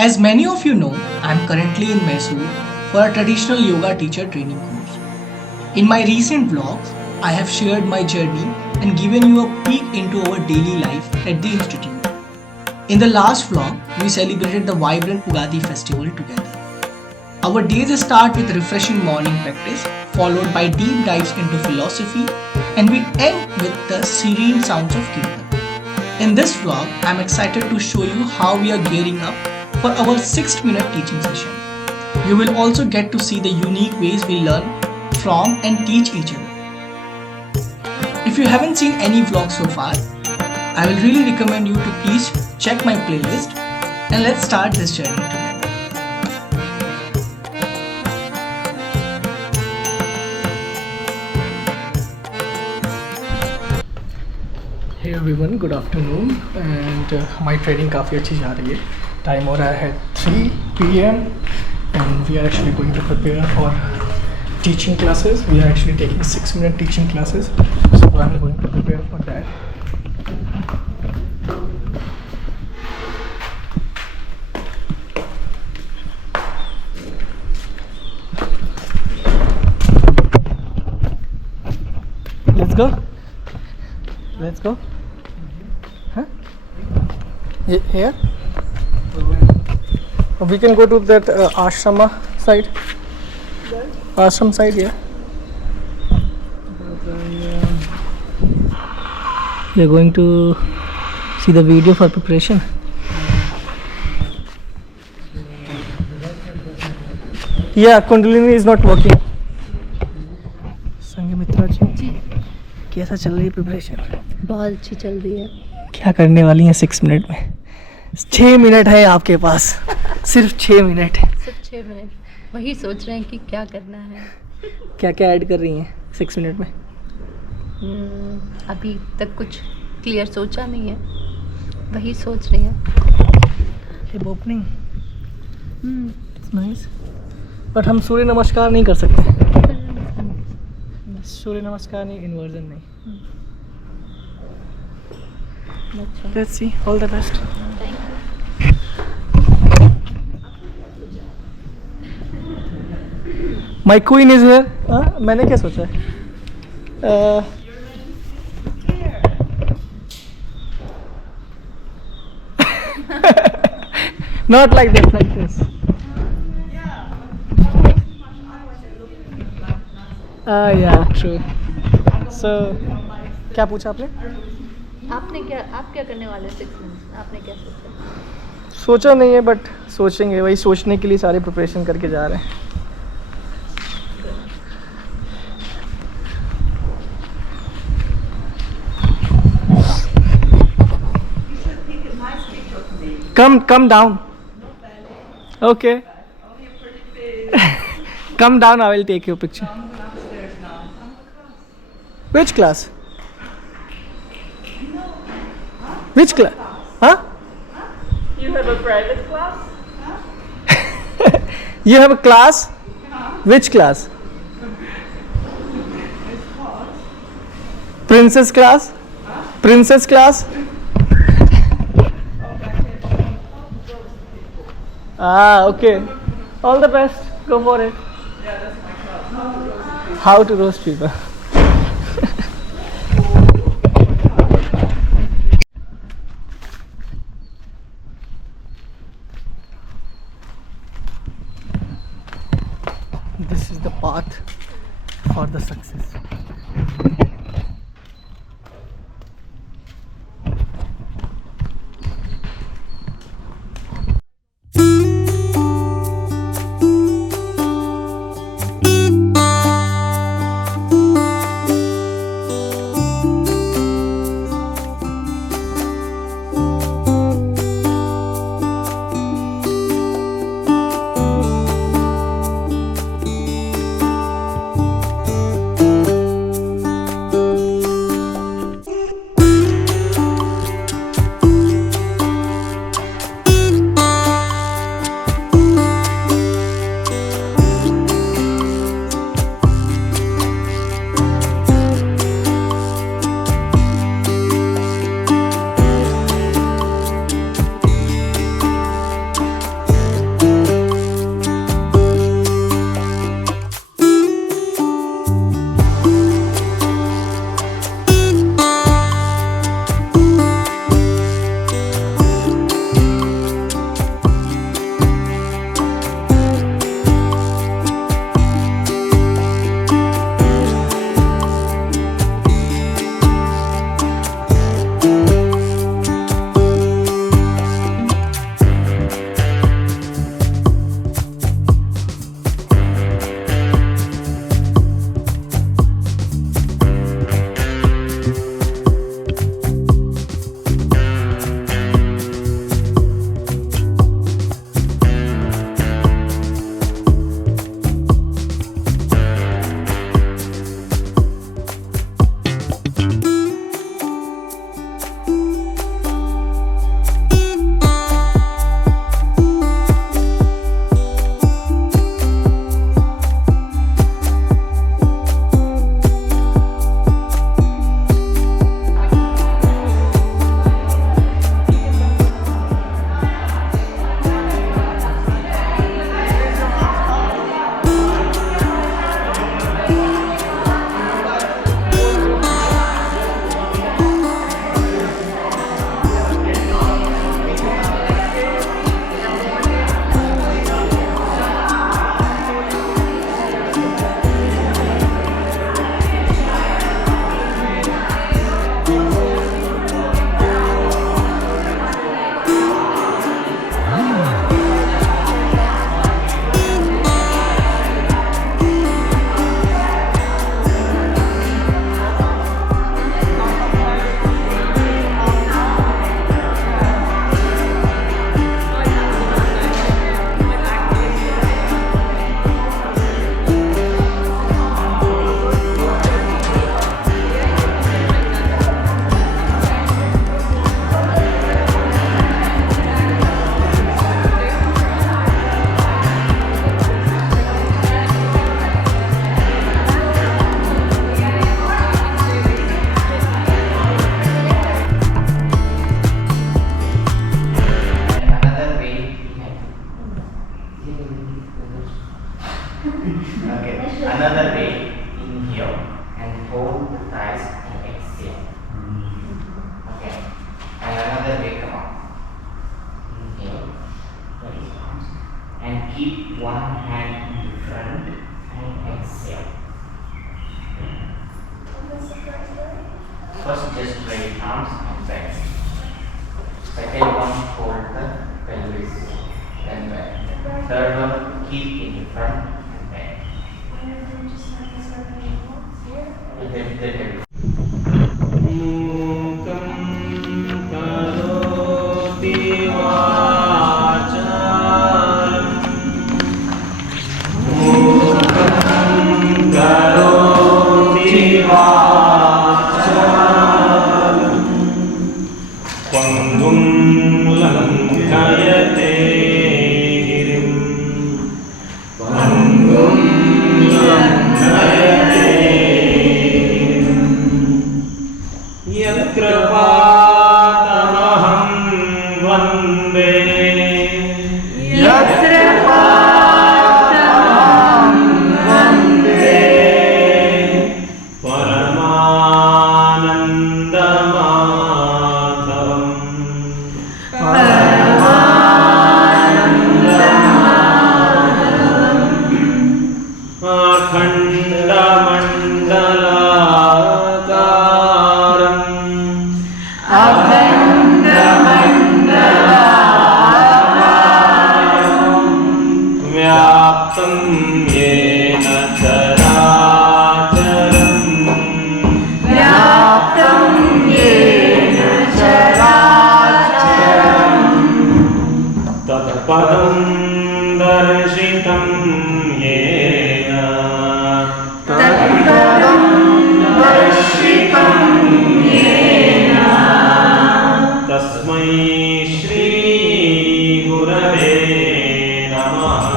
As many of you know, I am currently in Mysore for a traditional yoga teacher training course. In my recent vlogs, I have shared my journey and given you a peek into our daily life at the institute. In the last vlog, we celebrated the vibrant Ugadi festival together. Our days start with refreshing morning practice, followed by deep dives into philosophy, and we end with the serene sounds of Kirtan. In this vlog, I am excited to show you how we are gearing up for our 6-minute teaching session. You will also get to see the unique ways we learn from and teach each other. If you haven't seen any vlogs so far, I will really recommend you to please check my playlist and let's start this journey together. Hey everyone, good afternoon and my training काफ़ी अच्छी जा रही है. Time हो रहा है 3 p.m. and we are actually going to prepare for teaching classes. We are actually taking 6-minute teaching classes, so I am going to prepare for that. Let's go. Let's go. Huh? Here? We can go to that ashrama side. Ashram side, yeah. We are going to see the video for preparation. Yeah, Kundalini is not working. संगे मित्रा जी, कैसा चल रही है preparation? बहुत अच्छी चल रही है. क्या करने वाली हैं 6 मिनट में? 6 मिनट है आपके पास, सिर्फ 6 मिनट. सिर्फ 6 मिनट. वही सोच रहे हैं कि क्या करना है. क्या क्या ऐड कर रही हैं 6 मिनट में? अभी तक कुछ क्लियर सोचा नहीं है, वही सोच रही हैं. Hip opening it's nice, but हम सूर्य नमस्कार नहीं कर सकते. सूर्य नमस्कार नहीं, इन्वर्जन नहीं. Let's see. All the best. My queen is here. मैंने क्या सोचा है? Not like this, like this. Yeah, true. So, क्या पूछा आपने? आप क्या करने वाले 6 मिनट? आपने क्या सोचा? सोचा नहीं है, बट सोचेंगे. वही सोचने के लिए सारे प्रिपरेशन करके जा रहे हैं. Come down. Okay. Come down, I will take your picture. Which class? Which class? Huh? You have a private class? You have a class? Which class? Princess class? Princess class? Okay. All the best. Go for it. Yeah, that's my class. How to roast people. This is the path for the success. Okay, another way, inhale and hold the thighs and exhale. Okay, and another way, come on. Inhale, raise arms, and keep one hand in front and exhale. First, just raise arms and back. Second one, hold the pelvis, then back. Third one, keep in front and back. And then मूकं करोति वाचालं मूकं करोति वाचालं पङ्गुं लङ्घयते गिरिं पङ्गुं लङ्घयते यत्कृपातमहं वन्दे व्याप्तं येन चराचरम् तत्पदं दर्शितं येन तस्मै श्री गुरवे नमः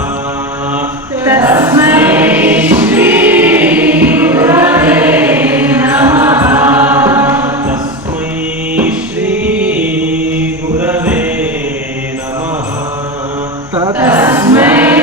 तस्मै श्री गुरवे नमः तस्मै